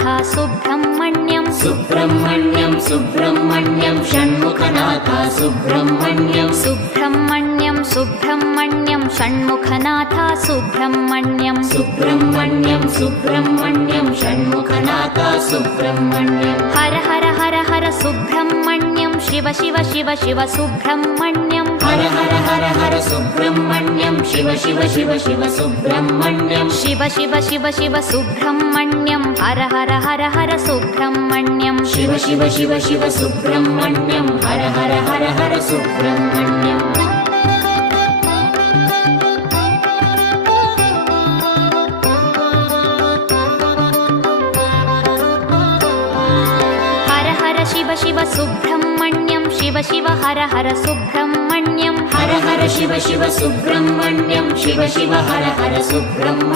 Shanmukhanath Subrahmanyam Subrahmanyam Subrahmanyam Shanmukhanath Subrahmanyam Subrahmanyam Subrahmanyam Shanmukhanath Subrahmanyam Subrahmanyam Subrahmanyam Shanmukhanath Subrahmanyam Har Har Har Har Subrahmanyam Shiva Shiva Shiva Shiva Subrahmanyam Har Har Har Har Subrahmanyam Shiva Shiva Shiva Shiva Subrahmanyam Shiva Shiva Shiva Shiva Subrahmanyam Har Har Har Har Subrahmanyam Shiva Shiva Shiva Shiva Subrahmanyam Har Har Har Har Subrahmanyam Har Har Shiva Shiva Subrahmanyam Shiva Shiva Har Har Subrahmanyam Har Har Shiva Shiva Subrahmanyam Shiva Shiva Har Har Subrahmanyam